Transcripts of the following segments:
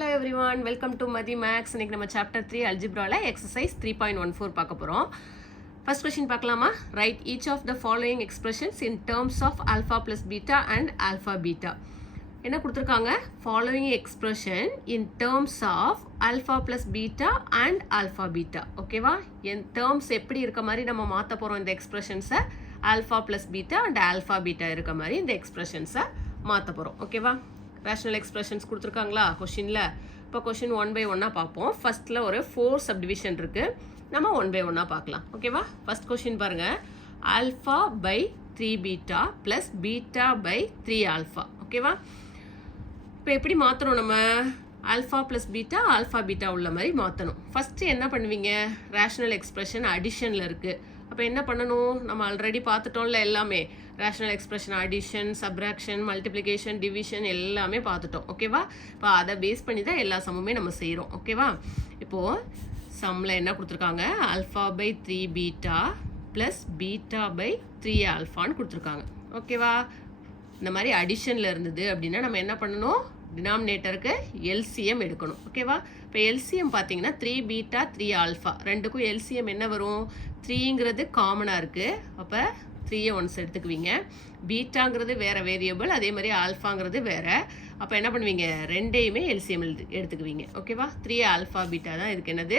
Hello everyone, welcome to Madhi Max. இன்னைக்கு நம்ம chapter 3 algebraல exercise 3.14 பார்க்க போறோம். First question பார்க்கலாமா? Write each of the following expressions in terms of alpha plus beta and alpha beta. என்ன கொடுத்திருக்காங்க? Following expression in terms of alpha plus beta and alpha beta. ஓகேவா? in terms எப்படி இருக்க மாதிரி நம்ம மாத்த போறோம் இந்த expressions alpha plus beta and alpha beta இருக்க மாதிரி இந்த expressions மாத்த போறோம். ஓகேவா? ரேஷனல் எக்ஸ்பிரஷன்ஸ் கொடுத்துருக்காங்களா கொஷினில். இப்போ கொஷின் 1 by 1 பார்ப்போம். ஃபர்ஸ்ட்டில் ஒரு 4 சப்டிவிஷன் இருக்குது, நம்ம 1 by 1 பார்க்கலாம். ஓகேவா? ஃபர்ஸ்ட் கொஷின் பாருங்கள், alpha by 3 beta plus beta by 3 alpha. ஓகேவா? இப்போ எப்படி மாற்றணும் நம்ம? Alpha plus beta alpha beta உள்ள மாதிரி மாற்றணும். ஃபஸ்ட்டு என்ன பண்ணுவீங்க? ரேஷனல் எக்ஸ்பிரஷன் அடிஷனில் இருக்குது. அப்போ என்ன பண்ணணும்? நம்ம ஆல்ரெடி பார்த்துட்டோம்ல எல்லாமே. Rational expression addition, subtraction, multiplication, division எல்லாமே பார்த்துட்டோம். ஓகேவா? இப்போ அதை பேஸ் பண்ணி தான் எல்லா சம்முமே நம்ம செய்கிறோம். ஓகேவா? இப்போது சம்மில் என்ன கொடுத்துருக்காங்க? Alpha by 3 beta plus beta by 3 ஆல்ஃபான்னு கொடுத்துருக்காங்க. ஓகேவா? இந்த மாதிரி அடிஷனில் இருந்தது அப்படின்னா நம்ம என்ன பண்ணணும்? டினாமினேட்டருக்கு எல்சிஎம் எடுக்கணும். ஓகேவா? இப்போ எல்சிஎம் பார்த்தீங்கன்னா 3 பீட்டா 3 ஆல்ஃபா ரெண்டுக்கும் எல்சிஎம் என்ன வரும்? 3ங்கிறது காமனாக இருக்குது. அப்போ 3 ஒன்ஸ் எடுத்துக்குவீங்க. பீட்டாங்கிறது வேறு வேரியபிள், அதே மாதிரி ஆல்ஃபாங்கிறது வேறு. அப்போ என்ன பண்ணுவீங்க? ரெண்டையுமே எல்சிஎம் எடுத்துக்குவீங்க. ஓகேவா? 3 ஆல்ஃபா பீட்டா தான் இதுக்கு என்னது?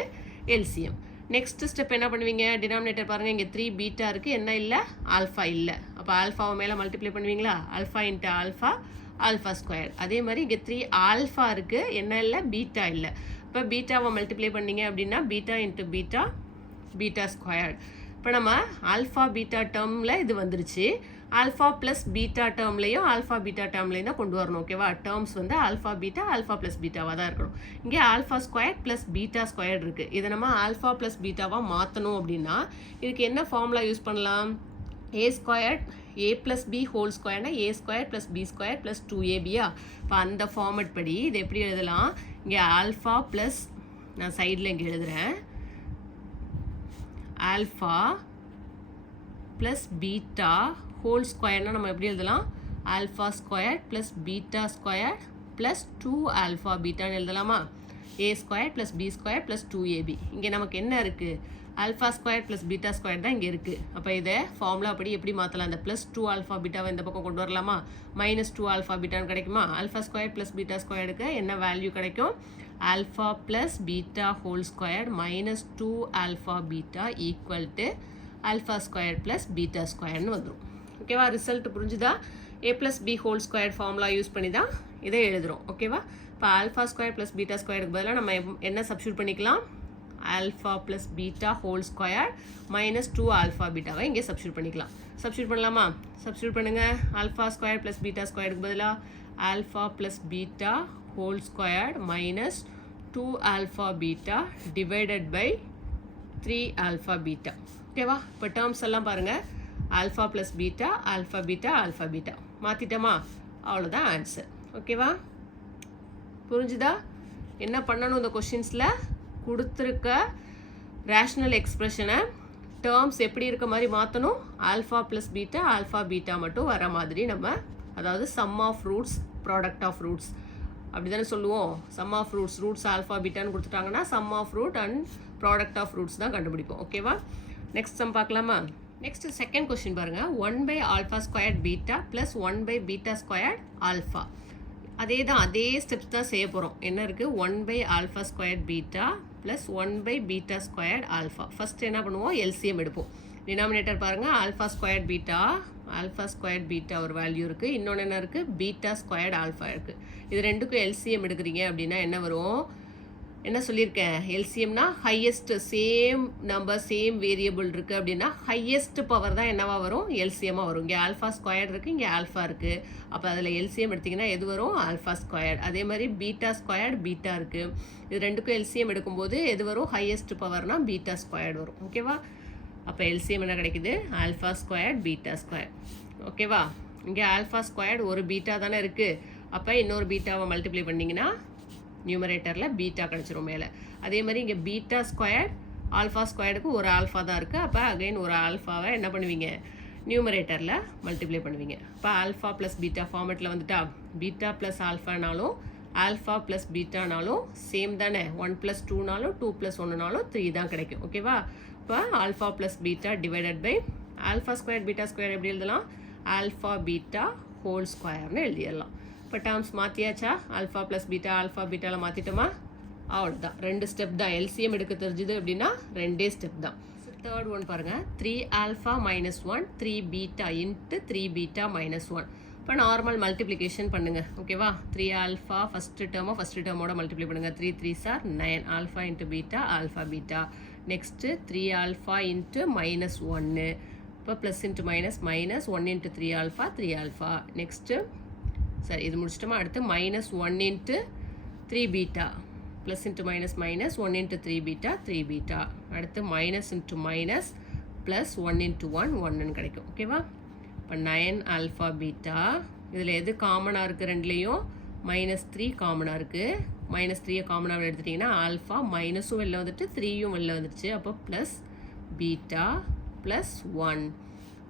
எல்சிஎம். நெக்ஸ்ட் ஸ்டெப் என்ன பண்ணுவீங்க? டினாமினேட்டர் பாருங்கள், இங்கே 3 பீட்டா இருக்குது, என்ன இல்லை? ஆல்ஃபா இல்லை. அப்போ ஆல்ஃபாவை மேலே மல்டிப்ளை பண்ணுவீங்களா? Alpha into alpha, alpha square. அதே மாதிரி இங்கே 3 ஆல்ஃபா இருக்குது, என்ன இல்லை? பீட்டா இல்லை. இப்போ பீட்டாவை மல்டிப்ளை பண்ணிங்க அப்படின்னா beta into beta, beta square. இப்போ நம்ம ஆல்ஃபா பீட்டா டேர்மில் இது வந்துருச்சு. ஆல்ஃபா ப்ளஸ் பீட்டா டேர்ம்லையும் ஆல்ஃபா பீட்டா டேர்ம்லையும் தான் கொண்டு வரணும். ஓகேவா? டேர்ம்ஸ் வந்து ஆல்ஃபா பீட்டா ஆல்ஃபா ப்ளஸ் பீட்டாவாக தான் இருக்கணும். இங்கே alpha square plus beta square இருக்குது. இதை நம்ம ஆல்ஃபா ப்ளஸ் பீட்டாவாக மாற்றணும் அப்படின்னா இதுக்கு என்ன ஃபார்முலா யூஸ் பண்ணலாம்? A square a plus B whole ஸ்கொயர்னா a square plus B square plus 2ab. இப்போ அந்த ஃபார்மெட் படி இது எப்படி எழுதலாம்? இங்கே ஆல்ஃபா ப்ளஸ், நான் சைடில் இங்கே எழுதுகிறேன், ஆல்ஃபா ப்ளஸ் பீட்டா ஹோல் ஸ்கொயர்னால் நம்ம எப்படி எழுதலாம்? Alpha square plus beta square plus 2 alpha பீட்டான்னு எழுதலாமா? A square plus B square plus 2ab. இங்கே நமக்கு என்ன இருக்குது? Alpha square plus beta square தான் இங்கே இருக்குது. அப்போ இதை ஃபார்முலா படி எப்படி மாற்றலாம்? இந்த ப்ளஸ் 2 ஆல்ஃபா பீட்டாவை இந்த பக்கம் கொண்டு வரலாமா? மைனஸ் 2 ஆல்ஃபா பீட்டான்னு கிடைக்குமா? ஆல்ஃபா ஸ்கொயர் ப்ளஸ் பீட்டா ஸ்கொயருக்கு என்ன வேல்யூ கிடைக்கும்? Alpha plus beta whole square minus 2 alpha beta equal to alpha square plus beta ஸ்கொயர்னு வந்துடும். ஓகேவா? ரிசல்ட் புரிஞ்சுதா? A plus B whole square formula use பண்ணி தான் இதை எழுதுகிறோம். ஓகேவா? இப்போ ஆல்ஃபா ஸ்கொயர் ப்ளஸ் பீட்டா ஸ்கொயருக்கு பதிலாக நம்ம என்ன சப்ஸ்டியூட் பண்ணிக்கலாம்? Alpha plus beta whole square minus 2 alpha பீட்டாவை இங்கே சப்ஸ்டியூட் பண்ணிக்கலாம். சப்ஸ்டியூட் பண்ணலாமா? சப்ஸ்டியூட் பண்ணுங்கள். ஆல்ஃபா ஸ்கொயர் ப்ளஸ் பீட்டா ஸ்கொயருக்கு பதிலாக alpha plus beta whole square minus 2 alpha beta divided by 3 alpha beta. ஓகேவா? இப்போ டேர்ம்ஸ் எல்லாம் பாருங்கள், alpha plus beta alpha beta alpha beta மாற்றிட்டோமா? அவ்வளோதான் ஆன்சர். ஓகேவா? புரிஞ்சுதா? என்ன பண்ணணும்? இந்த கொஷின்ஸில் கொடுத்துருக்க ரேஷ்னல் எக்ஸ்பிரஷனை டேர்ம்ஸ் எப்படி இருக்க மாதிரி மாற்றணும்? Alpha plus beta alpha beta மட்டும் வர மாதிரி நம்ம, அதாவது sum of roots product of roots அப்படி தானே சொல்லுவோம். Sum of roots, roots alpha பீட்டான்னு கொடுத்துட்டாங்கன்னா sum of root and product of roots தான் கண்டுபிடிப்போம். ஓகேவா? நெக்ஸ்ட் சம் பார்க்கலாமா? நெக்ஸ்ட் செகண்ட் கொஸ்டின் பாருங்கள், 1 by alpha square beta plus 1 by beta square alpha. அதே தான், அதே ஸ்டெப்ஸ் தான் செய்ய போகிறோம். என்ன இருக்குது? 1 by alpha square beta plus 1 by beta square alpha. First என்ன பண்ணுவோம்? எல்சிஎம் எடுப்போம். டினாமினேட்டர் பாருங்கள், alpha square beta, alpha square beta ஒரு வேல்யூ இருக்குது, இன்னொன்று என்ன இருக்குது? பீட்டா ஸ்கொயர்ட் ஆல்ஃபா இருக்குது. இது ரெண்டுக்கும் எல்சிஎம் எடுக்கிறீங்க அப்படின்னா என்ன வரும்? என்ன சொல்லியிருக்கேன்? எல்சிஎம்னா highest, same number same variable இருக்குது அப்படின்னா ஹையஸ்ட் பவர் தான் என்னவா வரும்? எல்சிஎம்மாக வரும். இங்கே ஆல்ஃபா ஸ்கொயர் இருக்குது, இங்கே ஆல்ஃபா இருக்குது. அப்போ அதில் எல்சிஎம் எடுத்திங்கன்னா எது வரும்? Alpha square. அதே மாதிரி பீட்டா ஸ்கொயர்ட் பீட்டா இருக்குது. இது ரெண்டுக்கும் எல்சிஎம் எடுக்கும்போது எது வரும்? ஹையஸ்ட் பவர்னா பீட்டா ஸ்கொயர்ட் வரும். ஓகேவா? அப்போ எல்சிஎம் என்ன கிடைக்குது? Alpha squared beta square. ஓகேவா? இங்கே ஆல்ஃபா ஸ்கொயர்ட் ஒரு பீட்டா தானே இருக்குது. அப்போ இன்னொரு பீட்டாவை மல்டிப்ளை பண்ணிங்கன்னா நியூமரேட்டரில் பீட்டா கிடச்சிரும் மேலே. அதே மாதிரி இங்கே பீட்டா ஸ்கொயர் ஆல்ஃபா ஸ்கொயருக்கு ஒரு ஆல்ஃபா தான் இருக்குது. அப்போ அகைன் ஒரு ஆல்ஃபாவை என்ன பண்ணுவீங்க? நியூமரேட்டரில் மல்டிப்ளை பண்ணுவீங்க. இப்போ ஆல்ஃபா ப்ளஸ் பீட்டா ஃபார்மெட்டில் வந்துட்டா பீட்டா ப்ளஸ் ஆல்ஃபானாலும் ஆல்ஃபா ப்ளஸ் பீட்டானாலும் சேம் தானே, 1 ப்ளஸ் 2நாலும் 2 ப்ளஸ் 1நாலும் 3 தான் கிடைக்கும். ஓகேவா? இப்போ alpha plus beta divided by alpha square beta square எப்படி எழுதலாம்? ஆல்ஃபா பீட்டா ஹோல் ஸ்கொயர்னு எழுதிடலாம். இப்போ டேர்ம்ஸ் மாற்றியாச்சா? ஆல்ஃபா ப்ளஸ் பீட்டா ஆல்ஃபா பீட்டாவில் மாற்றிட்டோமா? அவ்வளோதான். 2 ஸ்டெப் தான். எல்சிஎம் எடுக்க தெரிஞ்சுது அப்படின்னா 2 ஸ்டெப் தான். தேர்ட் ஒன் பாருங்கள், 3 alpha minus 1 3 beta into 3 beta minus 1. இப்போ நார்மல் மல்டிப்ளிகேஷன் பண்ணுங்கள். ஓகேவா? 3 ஆல்ஃபா ஃபஸ்ட்டு டேர்மோட மல்டிப்ளை பண்ணுங்கள். 3 3s are 9 alpha into beta alpha beta. Next 3 alpha into minus 1. இப்போ plus into minus minus 1 into 3 alpha 3 alpha. Next சரி இது முடிச்சிட்டோமா? அடுத்து minus 1 into 3 beta plus into minus minus 1 into 3 beta 3 beta. அடுத்து minus into minus plus 1 into 1 1ன்னு கிடைக்கும். ஓகேவா? இப்போ 9 ஆல்ஃபா பீட்டா. இதில் எது காமனாக இருக்குது? ரெண்டுலேயும் -3 காமனாக இருக்குது. -3 காமனாக எடுத்துட்டிங்கன்னா ஆல்ஃபா மைனஸும் வெளில வந்துட்டு 3யும் வெளில வந்துடுச்சு. அப்போ ப்ளஸ் பீட்டா ப்ளஸ் 1.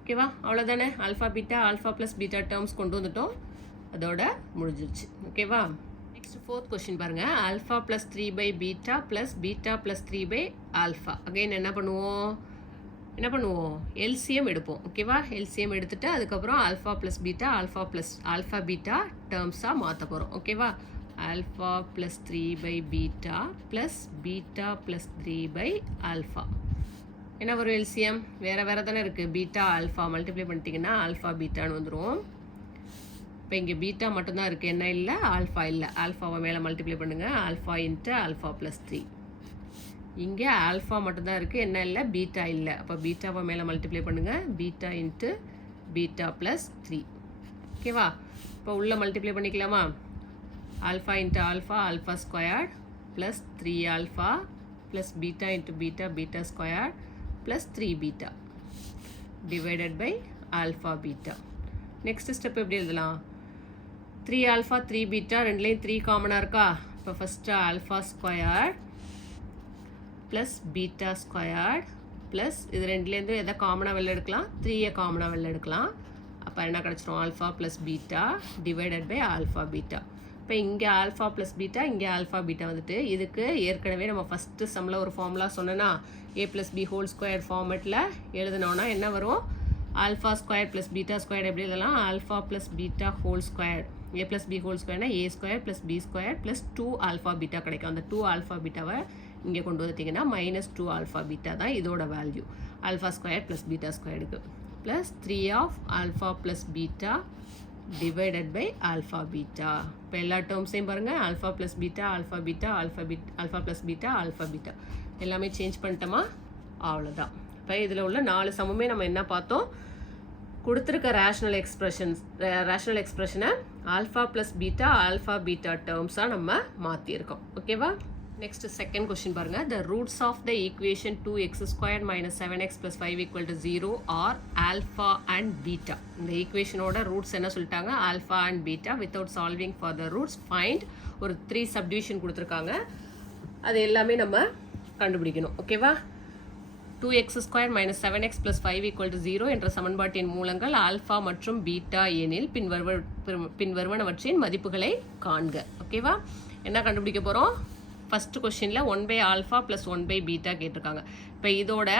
ஓகேவா? அவ்வளோதானே. ஆல்ஃபா ப்ளஸ் பீட்டா டேர்ம்ஸ் கொண்டு வந்துட்டோம். அதோட முடிஞ்சிருச்சு. ஓகேவா? நெக்ஸ்ட் ஃபோர்த் கொஸ்டின் பாருங்கள். Alpha plus 3 by beta plus beta plus 3 by alpha. Again என்ன பண்ணுவோம்? எல்சிஎம் எடுப்போம். ஓகேவா? எல்சிஎம் எடுத்துகிட்டு அதுக்கப்புறம் ஆல்ஃபா ப்ளஸ் ஆல்ஃபா பீட்டா டேர்ம்ஸாக மாற்ற போகிறோம். ஓகேவா? Alpha plus 3 by beta plus beta plus 3 by alpha. என்ன வரும்? எல்சிஎம் வேறு தானே இருக்குது. பீட்டா ஆல்ஃபா மல்டிப்ளை பண்ணிட்டீங்கன்னா ஆல்ஃபா பீட்டான்னு வந்துடும். இப்போ இங்கே பீட்டா மட்டும்தான் இருக்குது, என்ன இல்லை? ஆல்ஃபா இல்லை. ஆல்ஃபாவை மேலே மல்டிப்ளை பண்ணுங்கள். Alpha into alpha plus 3. இங்கே ஆல்ஃபா மட்டும்தான் இருக்குது, என்ன இல்லை? பீட்டா இல்லை. அப்போ பீட்டாவை மேலே மல்டிப்ளை பண்ணுங்கள். Beta into beta plus 3. ஓகேவா? இப்போ உள்ளே மல்டிப்ளை பண்ணிக்கலாமா? Alpha into alpha squared plus 3 alpha plus beta into beta squared plus 3 beta divided by alpha beta. Next step எப்படி எழுதலாம்? 3 ஆல்ஃபா 3 பீட்டா ரெண்டுலேயும் 3 காமனாக இருக்கா? இப்போ first alpha squared plus beta squared plus இது ரெண்டுலேருந்து எதை காமனாக வெளில எடுக்கலாம்? 3யை காமனாக வெளில எடுக்கலாம். அப்போ என்ன கிடச்சிரும்? Alpha plus beta divided by alpha beta. இப்போ இங்கே ஆல்ஃபா ப்ளஸ் பீட்டா, இங்கே ஆல்ஃபா பீட்டா வந்துட்டு இதுக்கு ஏற்கனவே நம்ம ஃபஸ்ட்டு சம்மில் ஒரு ஃபார்முலா சொன்னோன்னா a plus B whole square ஃபார்மெட்டில் எழுதினோன்னா என்ன வரும்? Alpha square plus beta square எப்படி எழுதலாம்? Alpha plus beta whole square. a plus B whole ஸ்கொயர்னா a square plus B square plus 2 alpha beta கிடைக்கும். அந்த 2 ஆல்ஃபா பீட்டாவை இங்கே கொண்டு வந்துட்டிங்கன்னா -2 ஆல்ஃபா பீட்டா தான் இதோட value. Alpha square plus beta ஸ்கொயருக்கு plus 3 of alpha plus beta divided by alpha beta. இப்போ எல்லா டேர்ம்ஸையும் பாருங்கள். Alpha plus beta alpha plus beta alpha beta எல்லாமே சேஞ்ச் பண்ணிட்டோமா? அவ்வளோதான். இப்போ இதில் உள்ள 4 சமமே நம்ம என்ன பார்த்தோம்? கொடுத்துருக்க ரேஷனல் எக்ஸ்பிரஷனை ஆல்ஃபா ப்ளஸ் பீட்டா டேர்ம்ஸாக நம்ம மாற்றியிருக்கோம். ஓகேவா? நெக்ஸ்ட் செகண்ட் கொஸ்டின் பாருங்கள். The roots of the equation 2x² - 7x + 5 = 0 are alpha and beta. இந்த ஈக்குவேஷனோட ரூட்ஸ் என்ன சொல்லிட்டாங்க? Alpha and beta. Without solving for the roots find. ஒரு 3 சப்டிவிஷன் கொடுத்துருக்காங்க, அது எல்லாமே நம்ம கண்டுபிடிக்கணும். ஓகேவா? 2x² - 7x + 5 = 0 என்ற சமன்பாட்டின் மூலங்கள் ஆல்ஃபா மற்றும் பீட்டா எனில் பின்வருவனவற்றின் மதிப்புகளை காண்க. ஓகேவா? என்ன கண்டுபிடிக்க போகிறோம்? ஃபஸ்ட்டு கொஸ்டினில் 1/ஆல்ஃபா + 1/பீட்டா கேட்டிருக்காங்க. இப்போ இதோட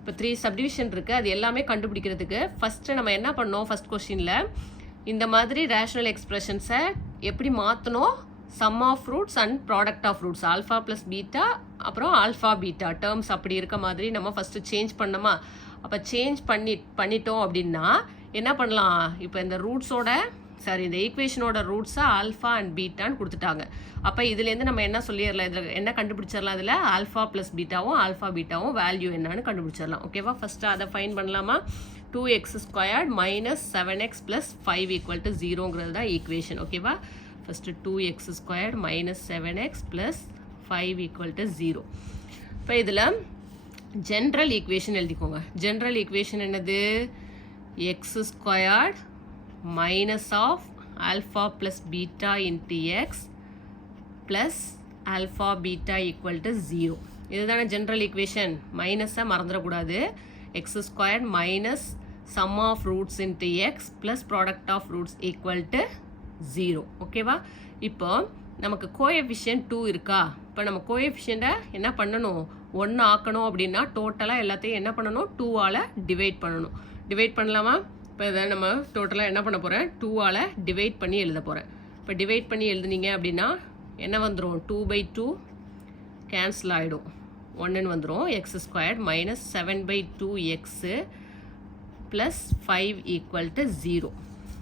இப்போ 3 சப்டிவிஷன் இருக்குது, அது எல்லாமே கண்டுபிடிக்கிறதுக்கு ஃபஸ்ட்டு நம்ம என்ன பண்ணோம்? ஃபஸ்ட் கொஸ்டினில் இந்த மாதிரி ரேஷனல் எக்ஸ்பிரஷன்ஸை எப்படி மாற்றணும்? Sum of roots and product of roots alpha plus beta அப்புறம் ஆல்ஃபா பீட்டா டேர்ம்ஸ் அப்படி இருக்க மாதிரி நம்ம ஃபஸ்ட்டு சேஞ்ச் பண்ணோமா? அப்போ சேஞ்ச் பண்ணிட்டோம் அப்படின்னா என்ன பண்ணலாம்? இப்போ இந்த இந்த ஈக்குவேஷனோட ரூட்ஸை ஆல்ஃபா அண்ட் பீட்டான்னு கொடுத்துட்டாங்க. அப்போ இதுலேருந்து நம்ம என்ன சொல்லிடலாம்? இதில் என்ன கண்டுபிடிச்சிடலாம்? இதில் ஆல்ஃபா ப்ளஸ் பீட்டாவும் வேல்யூ என்னன்னு கண்டுபிடிச்சிடலாம். ஓகேவா? ஃபஸ்ட்டு அதை ஃபைன் பண்ணலாமா? 2x² - 7x + 5 = 0ங்கிறது தான் ஈக்குவேஷன். ஓகேவா? First 2x² - 7x + 5 = 0. இப்போ இதில் ஜென்ரல் ஈக்குவேஷன் எழுதிக்கோங்க. ஜென்ரல் ஈக்குவேஷன் என்னது? x² - alpha plus beta into X plus alpha beta = 0. இதுதானே ஜென்ரல் ஈக்குவேஷன். மைனஸை மறந்துடக்கூடாது. x² - sum of roots into X plus product of roots = 0. ஓகேவா? இப்போ நமக்கு கோஎஃபிஷியன்ட் 2 இருக்கா? இப்போ நம்ம கோஎஃபிஷியண்ட்டை என்ன பண்ணணும்? 1 ஆக்கணும் அப்படின்னா டோட்டலாக எல்லாத்தையும் என்ன பண்ணணும்? 2ஆல் டிவைட் பண்ணணும். டிவைட் பண்ணலாமா? இப்போ இதை நம்ம டோட்டலாக என்ன பண்ண போகிறேன்? 2ஆல் டிவைட் பண்ணி எழுத போகிறேன். இப்போ டிவைட் பண்ணி எழுதுனீங்க அப்படின்னா என்ன வந்துடும்? 2/2 கேன்சல் ஆகிடும். 1ன்னு வந்துடும். X squared minus 7/2x plus 5 = 0.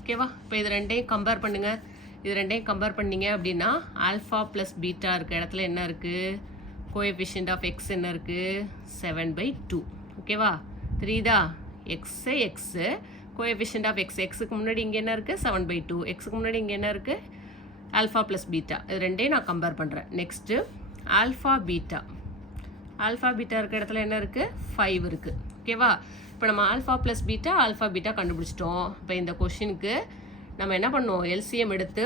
ஓகேவா? இப்போ இது ரெண்டையும் கம்பேர் பண்ணுங்கள். இது ரெண்டையும் கம்பேர் பண்ணிங்க அப்படின்னா ஆல்ஃபா ப்ளஸ் பீட்டா இருக்க இடத்துல என்ன இருக்குது? கோஎஃபிஷியன்ட் ஆஃப் எக்ஸ் என்ன இருக்குது? 7/2. ஓகேவா? தெரியுதா? எக்ஸு கோஎஃபிஷியன்ட் ஆஃப் எக்ஸுக்கு முன்னாடி இங்கே என்ன இருக்குது? 7/2. எக்ஸுக்கு முன்னாடி இங்கே என்ன இருக்குது? Alpha plus beta. இது ரெண்டையும் நான் கம்பேர் பண்ணுறேன். நெக்ஸ்ட்டு ஆல்ஃபா பீட்டா இருக்க இடத்துல என்ன இருக்குது? 5 இருக்குது. ஓகேவா? இப்போ நம்ம ஆல்ஃபா ப்ளஸ் பீட்டா கண்டுபிடிச்சிட்டோம். இப்போ இந்த கொஷினுக்கு நம்ம என்ன பண்ணோம்? எல்சிஎம் எடுத்து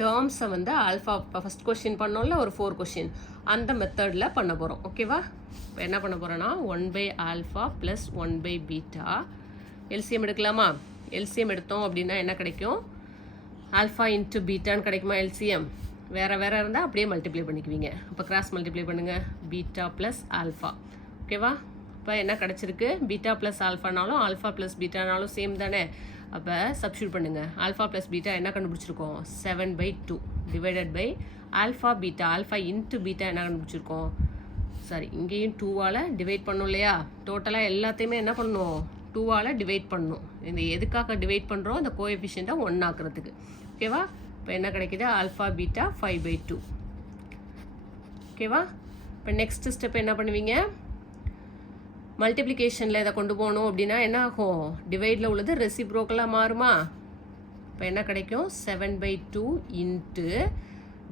டேர்ம்ஸை வந்து ஆல்ஃபா இப்போ ஃபஸ்ட் கொஷின் பண்ணோம்ல ஒரு 4 கொஷின் அந்த மெத்தடில் பண்ண போகிறோம். ஓகேவா? இப்போ என்ன பண்ண போகிறோன்னா 1/α ப்ளஸ் 1/β எல்சிஎம் எடுக்கலாமா? எல்சிஎம் எடுத்தோம் அப்படின்னா என்ன கிடைக்கும்? ஆல்ஃபா இன்ட்டு பீட்டான்னு கிடைக்குமா? எல்சிஎம் வேறு இருந்தால் அப்படியே மல்டிப்ளை பண்ணிக்குவீங்க. அப்போ கிராஸ் மல்டிப்ளை பண்ணுங்கள். Beta plus alpha. ஓகேவா? இப்போ என்ன கிடச்சிருக்கு? பீட்டா ப்ளஸ் ஆல்ஃபானாலும் ஆல்ஃபா ப்ளஸ் பீட்டானாலும் சேம் தானே. அப்போ சப்ஸ்டியூட் பண்ணுங்கள். ஆல்ஃபா ப்ளஸ் பீட்டா என்ன கண்டுபிடிச்சிருக்கோம்? 7/2 divided by alpha beta. Alpha into beta என்ன கண்டுபிடிச்சிருக்கோம்? சாரி, இங்கேயும் 2ஆல் டிவைட் பண்ணணும் இல்லையா? டோட்டலாக எல்லாத்தையுமே என்ன பண்ணணும்? 2ஆல் டிவைட் பண்ணணும். இந்த எதுக்காக டிவைட் பண்ணுறோம்? இந்த கோஎஃபிஷியண்ட்டை 1 ஆக்குறதுக்கு. ஓகேவா? இப்போ என்ன கிடைக்குது? Alpha beta 5/2. ஓகேவா? இப்போ நெக்ஸ்ட் ஸ்டெப் என்ன பண்ணுவீங்க? மல்டிப்ளிகேஷனில் இதை கொண்டு போகணும் அப்படின்னா என்ன ஆகும்? டிவைடில் உள்ளது ரெசிப்ரோக்கலாக மாறுமா? இப்போ என்ன கிடைக்கும்? 7/2 இன்ட்டு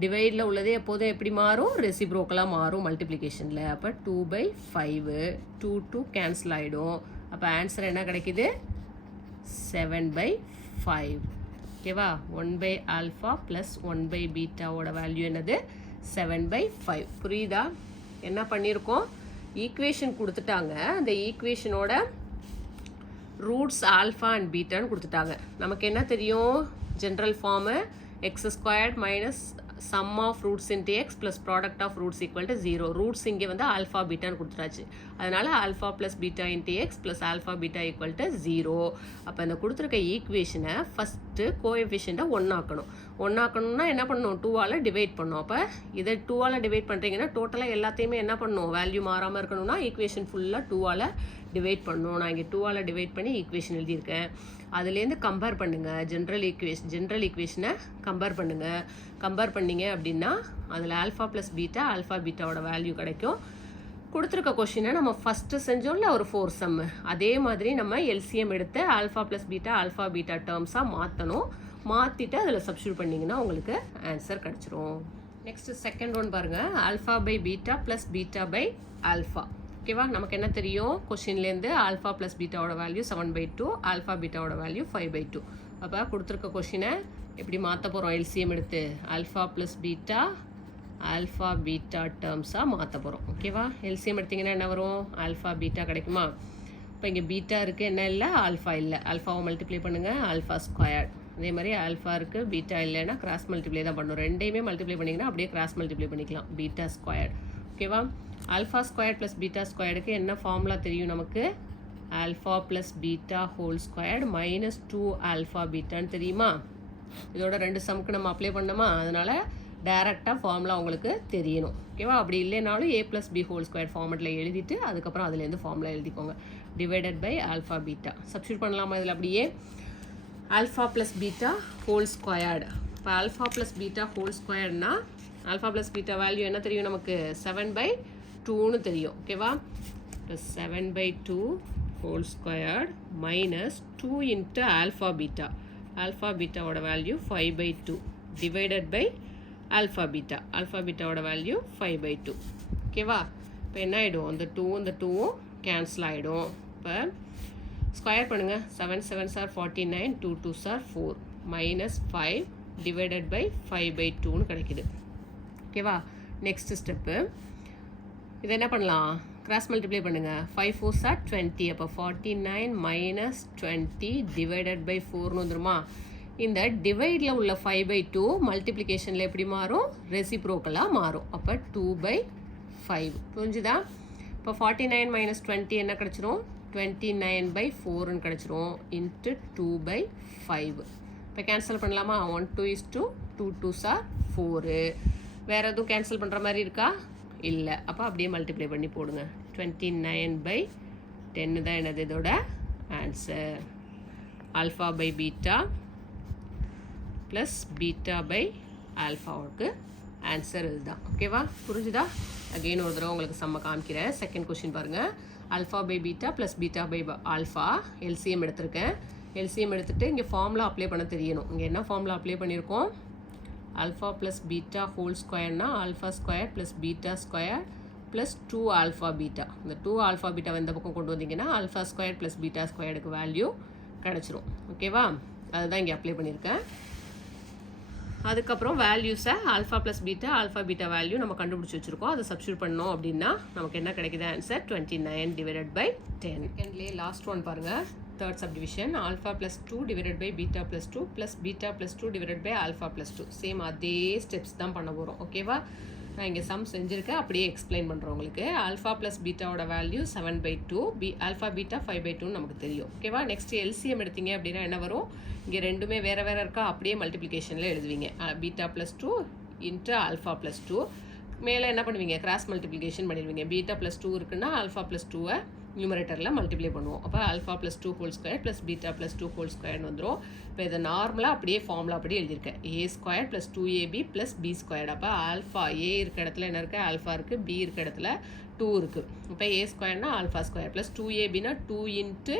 டிவைடில் உள்ளது எப்போதும் எப்படி மாறும்? ரெசிப்ரோக்கலாக மாறும் மல்டிப்ளிகேஷனில். அப்போ 2/5 2 கேன்சல் ஆகிடும். அப்போ ஆன்சர் என்ன கிடைக்குது? 7/5. ஓகேவா? 1/α ப்ளஸ் 1/βவோட வேல்யூ என்னது? 7/5. புரியுதா? என்ன பண்ணியிருக்கோம்? ஈக்குவேஷன் கொடுத்துட்டாங்க. அந்த ஈக்குவேஷனோட ரூட்ஸ் ஆல்ஃபா அண்ட் பீட்டான்னு கொடுத்துட்டாங்க. நமக்கு என்ன தெரியும்? General form x² minus sum of roots into X plus product of roots equal to 0. Roots இங்கே வந்து ஆல்ஃபா பீட்டான்னு கொடுத்துட்டாச்சு. அதனால் alpha plus beta into X plus alpha beta equal to 0. அப்போ இந்த கொடுத்துருக்க ஈக்குவேஷனை ஃபஸ்ட்டு கோஎஃபிஷியண்ட்டை 1 ஆக்கணும். 1 ஆக்கணும்னா என்ன பண்ணணும்? 2ஆல் டிவைட் பண்ணணும். அப்போ இதை 2ஆல் டிவைட் பண்ணுறீங்கன்னா டோட்டலாக எல்லாத்தையுமே என்ன பண்ணணும்? வேல்யூ மாறாமல் இருக்கணும்னா ஈக்குவேஷன் ஃபுல்லாக 2ஆல் டிவைட் பண்ணணும். நான் இங்கே 2ஆல் டிவைட் பண்ணி ஈக்குவேஷன் எழுதியிருக்கேன். அதுலேருந்து கம்பேர் பண்ணுங்கள். ஜென்ரல் ஈக்குவேஷனை கம்பேர் பண்ணுங்கள். கம்பேர் பண்ணிங்க அப்படின்னா அதில் ஆல்ஃபா ப்ளஸ் பீட்டாவோட வேல்யூ கிடைக்கும். கொடுத்துருக்க கொஷினை நம்ம ஃபஸ்ட்டு செஞ்சோம்ல ஒரு 4 சம்மு, அதே மாதிரி நம்ம எல்சிஎம் எடுத்து ஆல்ஃபா ப்ளஸ் பீட்டா டேர்ம்ஸாக மாற்றணும். மாற்றிட்டு அதில் சப்ஸ்டியூட் பண்ணிங்கன்னா உங்களுக்கு ஆன்சர் கிடச்சிரும். நெக்ஸ்ட்டு செகண்ட் ஒன் பாருங்கள். Alpha by beta plus beta by alpha. ஓகேவா? நமக்கு என்ன தெரியும்? கொஷின்லேருந்து ஆல்ஃபா ப்ளஸ் பீட்டாவோட வேல்யூ 7/2, ஆல்ஃபா பீட்டாவோட வேல்யூ 5/2. அப்போ கொடுத்துருக்க கொஷினை எப்படி மாற்ற போகிறோம்? எல்சிஎம் எடுத்து ஆல்ஃபா ப்ளஸ் பீட்டா டேர்ம்ஸாக மாற்ற போகிறோம். ஓகேவா? எல்சிஎம் எடுத்திங்கன்னா என்ன வரும்? ஆல்ஃபா பீட்டா கிடைக்குமா? இப்போ இங்கே பீட்டா இருக்குது, என்ன இல்லை? ஆல்ஃபா இல்லை. ஆல்ஃபாவை மல்டிப்ளை பண்ணுங்கள். Alpha squared. அதே மாதிரி ஆல்ஃபா இருக்குது, பீட்டா இல்லைன்னா கிராஸ் மல்டிப்ளை தான் பண்ணணும். ரெண்டையுமே மல்டிப்ளை பண்ணிங்கன்னா அப்படியே கிராஸ் மல்டிப்ளை பண்ணிக்கலாம். Beta squared. ஓகேவா? ஆல்ஃபா ஸ்கொயர்ட் ப்ளஸ் பீட்டா ஸ்கொயர்டுக்கு என்ன ஃபார்முலா தெரியும் நமக்கு? Alpha plus beta whole squared minus 2α பீட்டான்னு தெரியுமா? இதோட 2 சம்க்கு நம்ம அப்ளை பண்ணோமா? அதனால் டேரெக்டாக ஃபார்முலா உங்களுக்கு தெரியணும். ஓகேவா? அப்படி இல்லைனாலும் a plus B whole square ஃபார்மெட்டில் எழுதிட்டு அதுக்கப்புறம் அதுலேருந்து ஃபார்முலா எழுதிக்கோங்க. Divided by alpha beta. Substitute பண்ணலாமா இதில்? அப்படியே alpha plus beta whole squared. இப்போ ஆல்ஃபா ப்ளஸ் பீட்டா ஹோல் ஸ்கொயர்னா ஆல்ஃபா ப்ளஸ் பீட்டா வேல்யூ என்ன தெரியும் நமக்கு? 7/2ன்னு தெரியும். ஓகேவா? இப்போ 7/2 whole squared minus 2 into alpha பீட்டாவோட வேல்யூ 5/2 டிவைடட் பை ஆல்ஃபா பீட்டாவோட வேல்யூ 5/2. ஓகேவா? இப்போ என்ன ஆகிடும்? இந்த 2வும் கேன்சல் ஆகிடும். இப்போ ஸ்கொயர் பண்ணுங்கள். 7 7s are 49, 2 2s are 4 minus 5 divided by 5/2ன்னு கிடைக்குது. ஓகேவா? நெக்ஸ்ட் ஸ்டெப்பு இதை என்ன பண்ணலாம்? கிராஸ் மல்டிப்ளை பண்ணுங்கள். 5 4s are 20. அப்போ 49 மைனஸ் 20 டிவைடட் பை 4ன்னு வந்துருமா? இந்த டிவைடில் உள்ள 5/2 மல்டிப்ளிகேஷனில் எப்படி மாறும்? ரெசிப்ரோக்கலாக மாறும். அப்போ 2/5 புரிஞ்சுதா? இப்போ 49 மைனஸ் 20 என்ன கிடச்சிரும்? 29/4ன்னு கிடச்சிரும் இன்ட்டு 2/5. இப்போ கேன்சல் பண்ணலாமா? 1 2 is 2 2 2s are 4. வேறு எதுவும் கேன்சல் பண்ணுற மாதிரி இருக்கா? இல்லை. அப்போ அப்படியே மல்டிப்ளை பண்ணி போடுங்க. 29/10 தான் என்னது இதோட answer. Alpha by beta plus beta by ஆல்ஃபாவுக்கு ஆன்சர் இதுதான். ஓகேவா? புரிஞ்சுதா? அகெயின் ஒரு தடவை உங்களுக்கு செம்ம காமிக்கிறேன். செகண்ட் கொஸ்டின் பாருங்கள். Alpha by beta plus beta by alpha LCM எடுத்திருக்கேன். எல்சிஎம் எடுத்துகிட்டு இங்கே ஃபார்முலா அப்ளை பண்ண தெரியணும். இங்கே என்ன ஃபார்முலா அப்ளை பண்ணியிருக்கோம்? ஆல்ஃபா ப்ளஸ் பீட்டா ஹோல் ஸ்கொயர்னா alpha square plus beta square plus 2 alpha beta. இந்த 2 ஆல்ஃபா பீட்டா இந்த பக்கம் கொண்டு வந்தீங்கன்னா ஆல்ஃபா ஸ்கொயர் ப்ளஸ் பீட்டா ஸ்கொயருக்கு வேல்யூ கிடச்சிரும். ஓகேவா? அதுதான் இங்கே அப்ளை பண்ணியிருக்கேன். அதுக்கப்புறம் வேல்யூஸை ஆல்ஃபா ப்ளஸ் பீட்டா வேல்யூ நம்ம கண்டுபிடிச்சி வச்சுருக்கோம். அதை சப்ஸ்டியூட் பண்ணோம் அப்படின்னா நமக்கு என்ன கிடைக்குது? ஆன்சர் 29/10. செகண்ட்லேயே லாஸ்ட் ஒன் பாருங்கள். Third subdivision alpha plus 2 divided by beta plus 2 plus beta plus 2 divided by alpha plus 2. Same அதே ஸ்டெப்ஸ் தான் பண்ண போகிறோம். ஓகேவா? நான் இங்கே சம் செஞ்சுருக்கேன், அப்படியே எக்ஸ்பிளைன் பண்ணுறேன் உங்களுக்கு. ஆல்ஃபா ப்ளஸ் பீட்டாவோட வேல்யூ 7/2, ஆல்ஃபா பீட்டா 5/2 நமக்கு தெரியும். ஓகேவா? நெக்ஸ்ட் எல்சிஎம் எடுத்தீங்க அப்படின்னா என்ன வரும்? இங்கே ரெண்டுமே வேறு வேறு இருக்கா, அப்படியே மல்டிப்ளிகேஷனில் எழுதுவீங்க. Beta plus 2 into alpha plus 2. மேலே என்ன பண்ணுவீங்க? கிராஸ் மல்டிப்ளிகேஷன் பண்ணிடுவீங்க. பீட்டா ப்ளஸ் 2 இருக்குன்னா ஆல்ஃபா ப்ளஸ் 2-ஐ நியூமரேட்டரில் மல்டிப்ளை பண்ணுவோம். அப்போ alpha plus 2 whole square plus beta plus 2 whole ஸ்கொயர்னு வந்துடும். இப்போ இதை நார்மலாக அப்படியே ஃபார்முலா அப்படியே எழுதியிருக்கேன். A square plus 2ab plus B squared. அப்போ ஆல்ஃபா ஏ இருக்க இடத்துல என்ன இருக்குது? ஆல்ஃபா இருக்குது. பி இருக்க இடத்துல 2 இருக்குது. இப்போ ஏ ஸ்கொயர்னா ஆல்ஃபா ஸ்கொயர் ப்ளஸ் 2abனா 2 into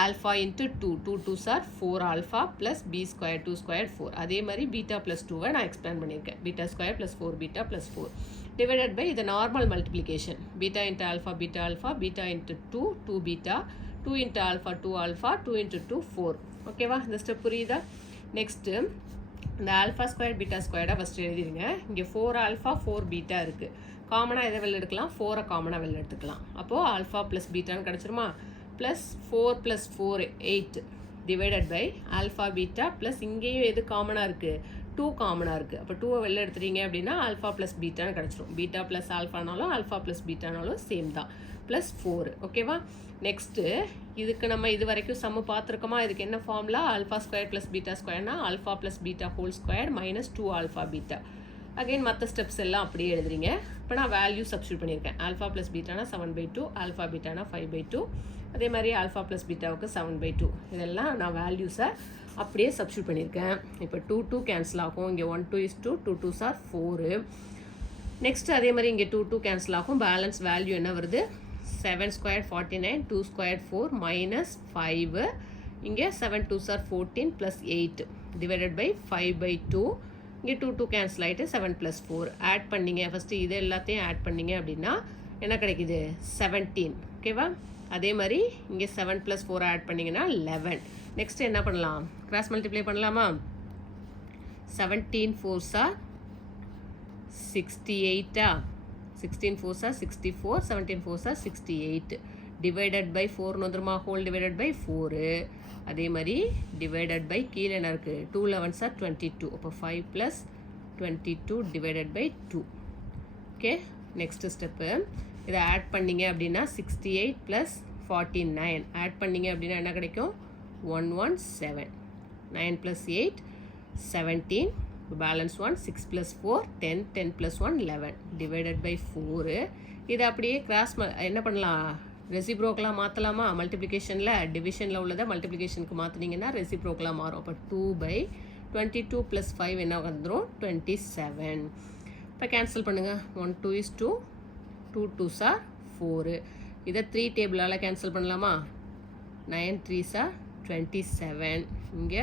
alpha into 2 2 2s are 4 alpha plus B square 2 square 4. அதே மாதிரி பீட்டா ப்ளஸ் 2-வை நான் எக்ஸ்பிளைன் பண்ணியிருக்கேன். Beta square plus 4 beta plus 4 divided by the normal multiplication. Beta into alpha, beta into 2, 2 beta, 2 into alpha, 2 alpha, 2 into 2, 4. ஓகேவா? இந்த step புரியுதா? Next இந்த alpha square beta ஸ்கொயர்டாக first எழுதிடுங்க. இங்கே 4 ஆல்ஃபா 4 பீட்டா இருக்குது. காமனாக எதை வெளில எடுக்கலாம்? 4-ஐ காமனாக வெளில எடுத்துக்கலாம். அப்போது ஆல்ஃபா ப்ளஸ் பீட்டான்னு கிடச்சிருமா? Plus 4 + 4 8 divided by alpha beta plus இங்கேயும் எது காமனாக இருக்குது? 2 காமனாக இருக்குது. அப்போ 2-ஐ வெளில எடுத்துட்டீங்க அப்படின்னா ஆல்ஃபா ப்ளஸ் பீட்டான்னு கிடச்சிரும். பீட்டா ப்ளஸ் ஆல்ஃபானாலும் ஆல்ஃபா ப்ளஸ் பீட்டானாலும் சேம் தான். ப்ளஸ் 4. ஓகேவா? நெக்ஸ்ட்டு இதுக்கு நம்ம இது வரைக்கும் சம்மு பார்த்துருக்கோமா? இதுக்கு என்ன ஃபார்முலா? ஆல்ஃபா ஸ்கொயர் ப்ளஸ் பீட்டா ஸ்கொயர்னா alpha plus beta whole square minus 2 alpha beta. Again மற்ற ஸ்டெப்ஸ் எல்லாம் அப்படியே எழுதுறீங்க. இப்போ நான் வேல்யூ சப்ஸ்டியூட் பண்ணியிருக்கேன். ஆல்ஃபா ப்ளஸ் பீட்டானா 7/2, ஆல்ஃபா பீட்டானா 5/2. அதே மாதிரி ஆல்ஃபா ப்ளஸ் பீட்டாவுக்கு 7/2. இதெல்லாம் நான் வேல்யூஸை அப்படியே சப்ஸ்டியூட் பண்ணியிருக்கேன். இப்போ 2 2 கேன்சல் ஆகும். இங்கே 1 2 is 2 2 2s are 4. நெக்ஸ்ட்டு அதே மாதிரி இங்கே 2 2 கேன்சல் ஆகும். பேலன்ஸ் வேல்யூ என்ன வருது? 7 ஸ்கொயர் 49, 2 ஸ்கொயர் 4 மைனஸ் 5. இங்கே 7 2s are 14 plus 8 divided by 5/2. இங்கே 2 2 கேன்சல் ஆகிட்டு 7 + 4 ஆட் பண்ணிங்க. ஃபஸ்ட்டு இது எல்லாத்தையும் ஆட் பண்ணிங்க அப்படின்னா என்ன கிடைக்குது? 17. ஓகேவா? அதே மாதிரி இங்கே 7 + 4 ஆட் பண்ணிங்கன்னா 11. நெக்ஸ்ட் என்ன பண்ணலாம்? கிராஸ் மல்டிப்ளை பண்ணலாமா? 17 4s are 68. 16 4s are 64, 17 4s are 68 divided by 4 வந்துருமா? Whole divided by 4. அதே மாதிரி டிவைடட் பை கீழே என்ன இருக்குது? 2 11s are 22. அப்போ 5 + 22 divided by 2. Okay, next step இதை ஆட் பண்ணிங்க அப்படின்னா 68 + 49 ஆட் பண்ணிங்க அப்படின்னா என்ன கிடைக்கும்? 117. 9 + 8 17. Balance 1 6 + 4 10 10 + 1 11 divided by 4. இதை அப்படியே கிராஸ் என்ன பண்ணலாம்? ரெசிப்ரோக்கலாக மாற்றலாமா? மல்டிப்ளிகேஷனில் டிவிஷனில் உள்ளதை மல்டிப்ளிகேஷனுக்கு மாற்றினீங்கன்னா ரெசிப்ரோக்கலாக மாறும். அப்போ 2/22 + 5 என்ன வந்துடும்? 27. இப்போ கேன்சல் பண்ணுங்கள். 1 2 is 2 2 2s are 4. இதை 3 டேபிளால் கேன்சல் பண்ணலாமா? 9 3s are 27. இங்கே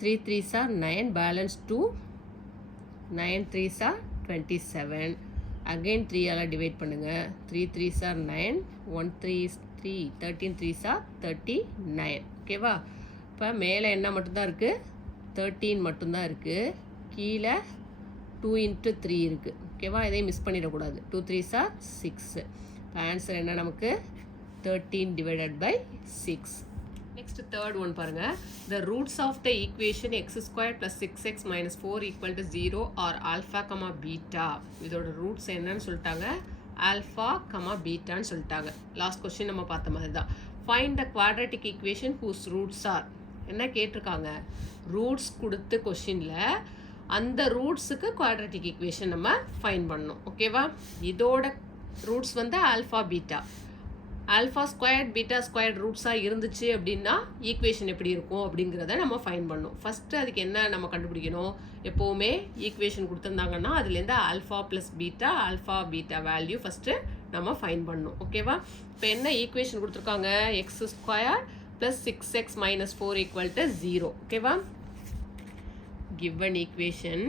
3 3s are 9 balance 2 9 3s are 27. அகெயின் 3ஆல் டிவைட் பண்ணுங்கள். 3 3s are 9 1 3 is 3 13 3s are 39. ஓகேவா? இப்போ மேலே என்ன மட்டும்தான் இருக்குது? 13 மட்டும்தான் இருக்குது. கீழே 2 × 3 இருக்குது. ஓகேவா? இதையும் மிஸ் பண்ணிடக்கூடாது. 2 3s are 6. இப்போ ஆன்சர் என்ன நமக்கு? 13 divided by 6. Next third one பாருங்க. The roots of the equation x squared plus 6x minus 4 equal to 0 are alpha, beta. இதோட ரூட்ஸ் என்னன்னு சொல்லிட்டாங்க, ஆல்ஃபா, பீட்டான்னு சொல்லிட்டாங்க. லாஸ்ட் கொஸ்டின் நம்ம பார்த்த மாதிரி தான். Find the quadratic equation whose roots are. என்ன கேட்டிருக்காங்க, ரூட்ஸ் கொடுத்து கொஸ்டினில் அந்த ரூட்ஸுக்கு குவாட்ரட்டிக் ஈக்குவேஷன் நம்ம ஃபைண்ட் பண்ணணும். ஓகேவா, இதோட ரூட்ஸ் வந்து alpha, beta. Alpha squared beta squared ரூட்ஸாக இருந்துச்சு அப்படின்னா ஈக்குவேஷன் எப்படி இருக்கும் அப்படிங்கிறத நம்ம ஃபைண்ட் பண்ணணும். ஃபஸ்ட்டு அதுக்கு என்ன நம்ம கண்டுபிடிக்கணும், எப்போவுமே ஈக்குவேஷன் கொடுத்துருந்தாங்கன்னா அதுலேருந்து alpha plus beta, alpha beta value first நம்ம ஃபைண்ட் பண்ணணும். ஓகேவா, இப்போ என்ன ஈக்குவேஷன் கொடுத்துருக்காங்க, X square plus 6x minus 4 equal to 0. ஓகேவா, given equation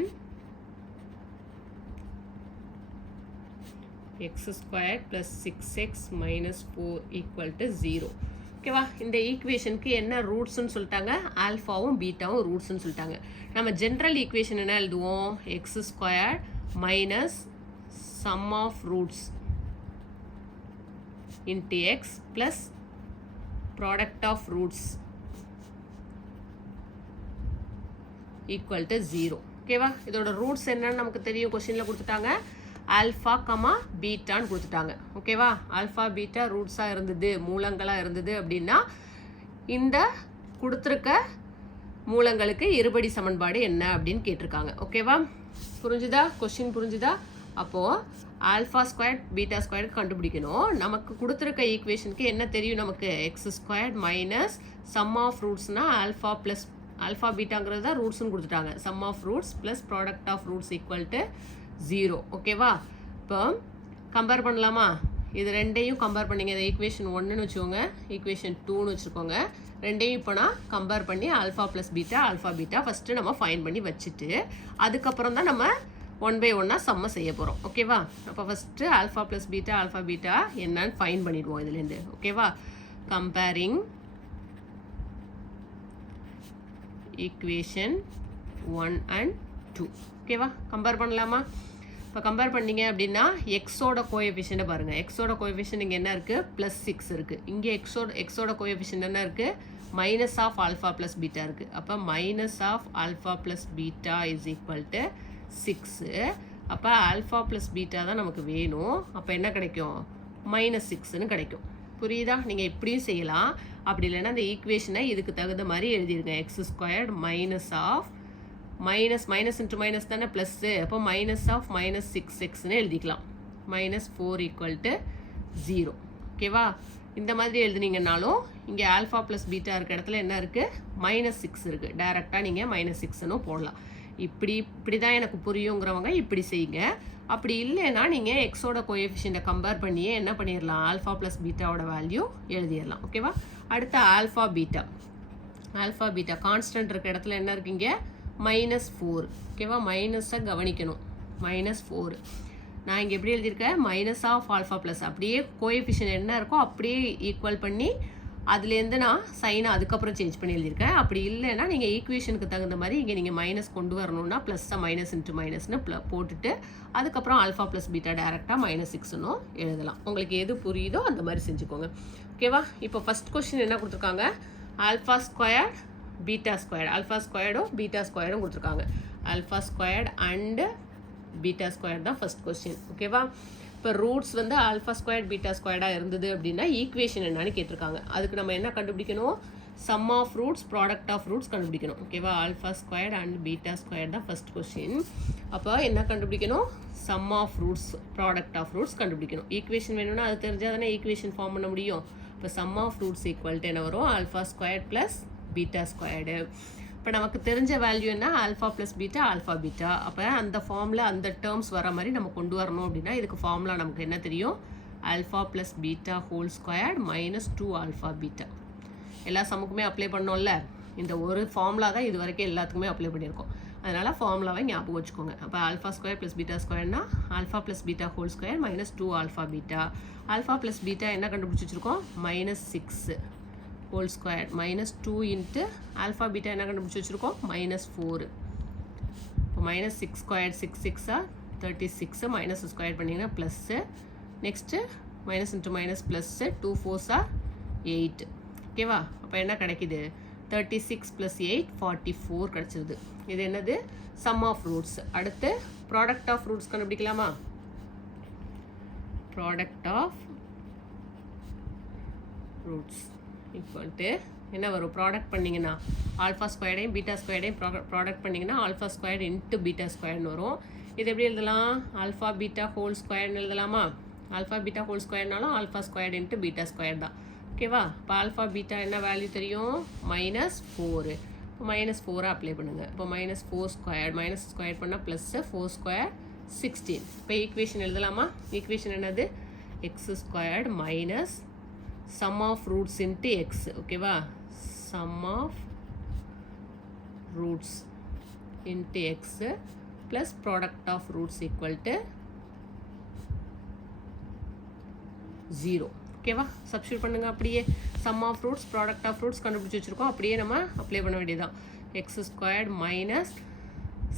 x squared plus 6x minus 4 equal to 0. ஓகேவா, இந்த ஈக்குவேஷனுக்கு என்ன ரூட்ஸ்ன்னு சொல்லிட்டாங்க, ஆல்ஃபாவும் பீட்டாவும் ரூட்ஸ்ன்னு சொல்லிட்டாங்க. நம்ம ஜென்ரல் ஈக்குவேஷன் என்ன எழுதுவோம், x square minus sum of roots into X plus product of roots equal to 0. ஓகேவா, இதோட ரூட்ஸ் என்னன்னு நமக்கு தெரியும், கொஸ்டினில் கொடுத்துட்டாங்க ஆல்ஃபா, பீட்டான்னு கொடுத்துட்டாங்க. ஓகேவா, ஆல்ஃபா பீட்டா ரூட்ஸாக இருந்தது, மூலங்களாக இருந்தது அப்படின்னா இந்த கொடுத்துருக்க மூலங்களுக்கு இருபடி சமன்பாடு என்ன அப்படின்னு கேட்டிருக்காங்க. ஓகேவா, புரிஞ்சுதா, கொஸ்டின் புரிஞ்சுதா? அப்போது ஆல்ஃபா ஸ்கொயர் பீட்டா ஸ்கொயர் கண்டுபிடிக்கணும். நமக்கு கொடுத்துருக்க ஈக்குவேஷனுக்கு என்ன தெரியும், நமக்கு X square minus sum of ரூட்ஸ்னால் ஆல்ஃபா ப்ளஸ் ஆல்ஃபா பீட்டாங்கிறது தான் ரூட்ஸ்னு கொடுத்துட்டாங்க. Sum of roots plus product of roots equal to 0. ஓகேவா, இப்போ கம்பேர் பண்ணலாமா, இது ரெண்டையும் கம்பேர் பண்ணிங்க. இதை ஈக்குவேஷன் 1ன்னு வச்சுக்கோங்க, ஈக்குவேஷன் 2ன்னு வச்சுருக்கோங்க. ரெண்டையும் இப்போ நான் கம்பேர் பண்ணி alpha plus beta, alpha beta first நம்ம ஃபைன் பண்ணி வச்சுட்டு அதுக்கப்புறம் தான் நம்ம 1 by 1 சம்ம செய்ய போகிறோம். ஓகேவா, அப்போ first alpha plus beta, alpha beta என்னன்னு ஃபைன் பண்ணிடுவோம் இதுலேருந்து. ஓகேவா, கம்பேரிங் ஈக்குவேஷன் 1 and 2. ஓகேவா, கம்பேர் பண்ணலாமா? இப்போ கம்பேர் பண்ணிங்க அப்படின்னா எக்ஸோட கோஎஃபிஷியண்ட்டை பாருங்கள். எக்ஸோட கோஎஃபிஷியன்ட் இங்கே என்ன இருக்குது, +6 இருக்குது. இங்கே எக்ஸோட கோஎஃபிஷியன்ட் என்ன இருக்குது, minus of alpha plus beta இருக்குது. அப்போ minus of alpha plus beta is equal to 6. அப்போ ஆல்ஃபா ப்ளஸ் பீட்டா தான் நமக்கு வேணும். அப்போ என்ன கிடைக்கும், -6ன்னு கிடைக்கும். புரியுதா, நீங்கள் இப்படியும் செய்யலாம். அப்படி இல்லைன்னா அந்த ஈக்குவேஷனை இதுக்கு தகுந்த மாதிரி எழுதிருங்க. X squared minus of minus into minus தானே ப்ளஸ்ஸு, அப்போ மைனஸ் ஆஃப் -6xன்னு எழுதிக்கலாம். -4 ஈக்குவல் டு 0. ஓகேவா, இந்த மாதிரி எழுதுனீங்கன்னாலும் இங்கே ஆல்ஃபா ப்ளஸ் பீட்டா இருக்க இடத்துல என்ன இருக்குது, -6 இருக்குது. டைரெக்டாக நீங்கள் -6ன்னு போடலாம். இப்படி தான் எனக்கு புரியுங்கிறவங்க இப்படி செய்யுங்க. அப்படி இல்லைன்னா நீங்கள் எக்ஸோட கோஎஃபிஷியண்ட்டை கம்பேர் பண்ணியே என்ன பண்ணிடலாம், ஆல்ஃபா ப்ளஸ் பீட்டாவோட வேல்யூ எழுதிடலாம். ஓகேவா, அடுத்து ஆல்ஃபா பீட்டா கான்ஸ்டன்ட் இருக்க இடத்துல என்ன இருக்குங்க, -4. ஓகேவா, மைனஸை கவனிக்கணும். -4 நான் இங்கே எப்படி எழுதியிருக்கேன், மைனஸ் ஆஃப் ஆல்ஃபா ப்ளஸ், அப்படியே கோஎஃபிஷியன்ட் என்ன இருக்கோ அப்படியே ஈக்குவல் பண்ணி அதுலேருந்து நான் சைனை அதுக்கப்புறம் சேஞ்ச் பண்ணி எழுதியிருக்கேன். அப்படி இல்லைன்னா நீங்கள் ஈக்குவேஷனுக்கு தகுந்த மாதிரி இங்கே நீங்கள் மைனஸ் கொண்டு வரணும்னா ப்ளஸ்ஸை மைனஸ் இன்ட்டு மைனஸ்னு போட்டுட்டு அதுக்கப்புறம் ஆல்ஃபா ப்ளஸ் பீட்டா டேரெக்டாக -6ன்னு எழுதலாம். உங்களுக்கு எது புரியுதோ அந்த மாதிரி செஞ்சுக்கோங்க. ஓகேவா, இப்போ ஃபஸ்ட் கொஸ்டின் என்ன கொடுத்துருக்காங்க, alpha square beta squared, alpha ஸ்கொயர்டும் பீட்டா ஸ்கொயர்டும் கொடுத்துருக்காங்க. Alpha squared and beta square தான் ஃபஸ்ட் கொஸ்டின். ஓகேவா, இப்போ ரூட்ஸ் வந்து ஆல்ஃபா ஸ்கொயர்ட் பீட்டா ஸ்கொயர்டாக இருந்தது அப்படின்னா ஈக்குவேஷன் என்னன்னு கேட்டிருக்காங்க. அதுக்கு நம்ம என்ன கண்டுபிடிக்கணும், sum of roots product of roots கண்டுபிடிக்கணும். ஓகேவா, alpha squared and beta square தான் ஃபஸ்ட் கொஸ்டின். அப்போ என்ன கண்டுபிடிக்கணும், sum of roots product of roots கண்டுபிடிக்கணும். ஈக்குவேஷன் வேணும்னா அது தெரிஞ்சால் தானே ஈக்குவேஷன் ஃபார்ம் பண்ண முடியும். இப்போ sum of roots equal to என்ன வரும், alpha squared plus beta squared. இப்போ நமக்கு தெரிஞ்ச வேல்யூ என்ன, alpha plus beta, alpha beta. அப்போ அந்த ஃபார்மில் அந்த டேர்ம்ஸ் வர மாதிரி நம்ம கொண்டு வரணும் அப்படின்னா இதுக்கு ஃபார்முலா நமக்கு என்ன தெரியும், alpha plus beta whole squared -2 alpha beta. எல்லா சமுக்குமே அப்ளை பண்ணோம்ல, இந்த ஒரு ஃபார்முலா தான் இது வரைக்கும் எல்லாத்துக்குமே அப்ளை பண்ணியிருக்கோம். அதனால் ஃபார்முலாவை ஞாபகம் வச்சுக்கோங்க. அப்போ ஆல்ஃபா ஸ்கொயர் ப்ளஸ் பீட்டா ஸ்கொயர்னா alpha plus beta whole square -2 alpha beta. Alpha plus beta என்ன கண்டுபிடிச்சி வச்சுருக்கோம், -6 whole square -2 into alpha beta என்ன கண்டுபிடிச்சி வச்சுருக்கோம், -4. இப்போ -6 ஸ்கொயர் 6 6 36 மைனஸ் ஸ்கொயர் பண்ணிங்கன்னா plus. Next minus into minus plus 2 4 8. ஓகேவா? அப்போ என்ன கிடைக்குது? 36 + 8 44 கிடைச்சிருது. இது என்னது? Sum of roots. அடுத்து ப்ராடக்ட் ஆஃப் ரூட்ஸ் கண்டுபிடிக்கலாமா? Product of roots equal to என்ன வரும்? ப்ராடக்ட் பண்ணிங்கன்னா ஆல்ஃபா ஸ்கொயர்டையும் பீட்டா ஸ்கொயர்டையும் ப்ராடக்ட் பண்ணிங்கன்னா ஆல்ஃபா ஸ்கொயர் இன்ட்டு பீட்டா ஸ்கொயர்னு வரும். இது எப்படி எழுதலாம்? ஆல்ஃபா பீட்டா ஹோல் ஸ்கொயர்னு எழுதலாமா? ஆல்ஃபா பீட்டா ஹோல் ஸ்கொயர்னாலும் alpha square into beta square தான். ஓகேவா? இப்போ ஆல்ஃபா பீட்டா என்ன வேல்யூ தெரியும்? -4. இப்போ -4 அப்ளை பண்ணுங்கள். இப்போ -4 ஸ்கொயர் மைனஸ் ஸ்கொயர் பண்ணால் +4 ஸ்கொயர் 16. இப்போ ஈக்குவேஷன் எழுதலாமா? ஈக்குவேஷன் என்னது? X squared minus sum of roots into X. ஓகேவா? Sum of roots into X plus product of roots equal to 0. ஓகேவா? சப்ஸ்டியூட் பண்ணுங்கள். அப்படியே sum of roots product of roots கண்டுபிடிச்சி வச்சுருக்கோம். அப்படியே நம்ம அப்ளை பண்ண வேண்டியதுதான். X squared minus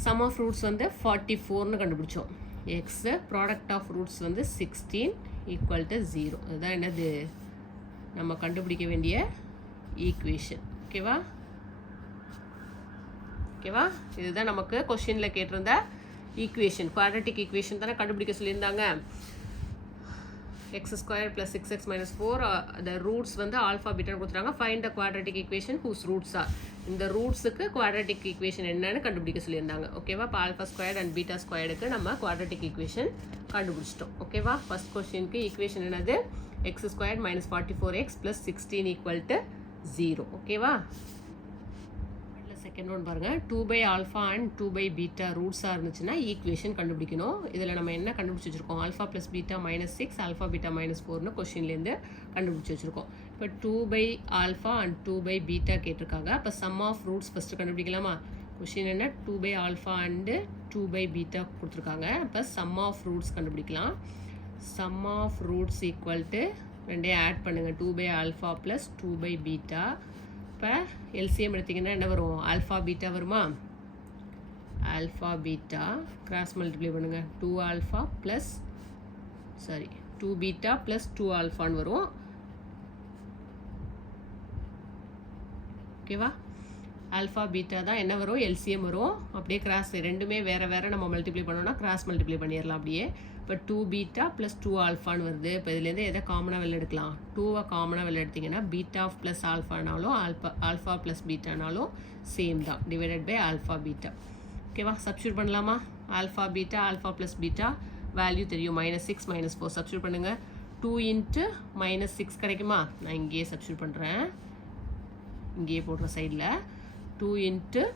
sum of roots வந்து 44ன்னு கண்டுபிடிச்சோம். எக்ஸ் ப்ராடக்ட் ஆஃப் ரூட்ஸ் வந்து 16 ஈக்குவல் டு 0. அதுதான் என்னது? நம்ம கண்டுபிடிக்க வேண்டிய ஈக்குவேஷன். ஓகேவா? ஓகேவா? இதுதான் நமக்கு கொஸ்டினில் கேட்டிருந்த ஈக்குவேஷன். குவாட்ரட்டிக் ஈக்குவேஷன் தானே கண்டுபிடிக்க சொல்லியிருந்தாங்க. X square plus 6x - 4 the roots வந்து ஆல்ஃபா பீட்டான்னு கொடுத்துட்டாங்க. Find the quadratic equation whose roots are. இந்த ரூட்ஸுக்கு குவாட்ரட்டிக் ஈக்குவேஷன் என்னன்னு கண்டுபிடிக்க சொல்லியிருந்தாங்க. ஓகேவா? இப்போ ஆல்ஃபா ஸ்கொயர்ட் அண்ட் பீட்டா ஸ்கொயர்டுக்கு நம்ம குவாட்ரட்டிக் ஈக்குவேஷன் கண்டுபிடிச்சிட்டோம். ஓகேவா? ஃபர்ஸ்ட் கொஸ்டினுக்கு ஈக்குவேஷன் என்னது? X squared -44x + 16 equal to 0. ஓகேவா? செகண்ட் ஒன் பாருங்கள். 2/α அண்ட் 2/β ரூட்ஸாக இருந்துச்சுன்னா ஈக்குவேஷன் கண்டுபிடிக்கணும். இதில் நம்ம என்ன கண்டுபிடிச்சி வச்சுருக்கோம்? ஆல்ஃபா + பீட்டா -6 ஆல்ஃபா பீட்டா -4ன்னு கொஸ்டின்லேருந்து கண்டுபிடிச்சி வச்சுருக்கோம். இப்போ 2/α அண்ட் 2/β கேட்டிருக்காங்க. இப்போ சம் ஆஃப் ரூட்ஸ் ஃபஸ்ட்டு கண்டுபிடிக்கலாமா? கொஸ்டின் என்ன? 2/α அண்டு 2/β கொடுத்துருக்காங்க. இப்போ சம் ஆஃப் ரூட்ஸ் கண்டுபிடிக்கலாம். Sum of roots equal to ரெண்டையும் ஆட் பண்ணுங்கள். 2/α + 2/β. இப்போ எல்சிஎம் எடுத்திங்கன்னா என்ன வரும்? ஆல்ஃபா பீட்டா வருமா? ஆல்ஃபா பீட்டா கிராஸ் மல்டிப்ளை பண்ணுங்கள். 2α ப்ளஸ் 2β + 2ஆல்ஃபான்னு வரும். ஓகேவா? ஆல்ஃபா பீட்டா தான் என்ன வரும்? எல்சிஎம் வரும். அப்படியே கிராஸ் ரெண்டுமே வேறு வேறு நம்ம மல்டிப்ளை பண்ணோன்னா கிராஸ் மல்டிப்ளை பண்ணிடலாம். அப்படியே இப்போ 2β + 2ஆல்ஃபான்னு வருது. இப்போ இதுலேருந்து எதை காமனாக வெளில எடுக்கலாம்? 2வை காமனாக வெளில எடுத்திங்கன்னா பீட்டா ப்ளஸ் ஆல்ஃபானாலும் ஆல்ஃபா ப்ளஸ் பீட்டானாலும் சேம் தான். Divided by alpha beta. ஓகேவா? சப்ஸ்டியூட் பண்ணலாமா? Alpha beta alpha plus beta value தெரியும். -6 -4 சப்ஸ்டியூட் பண்ணுங்கள். 2 × -6 கிடைக்குமா? நான் இங்கேயே சப்ஸ்டியூட் பண்ணுறேன். இங்கேயே போடுற சைடில் 2 ×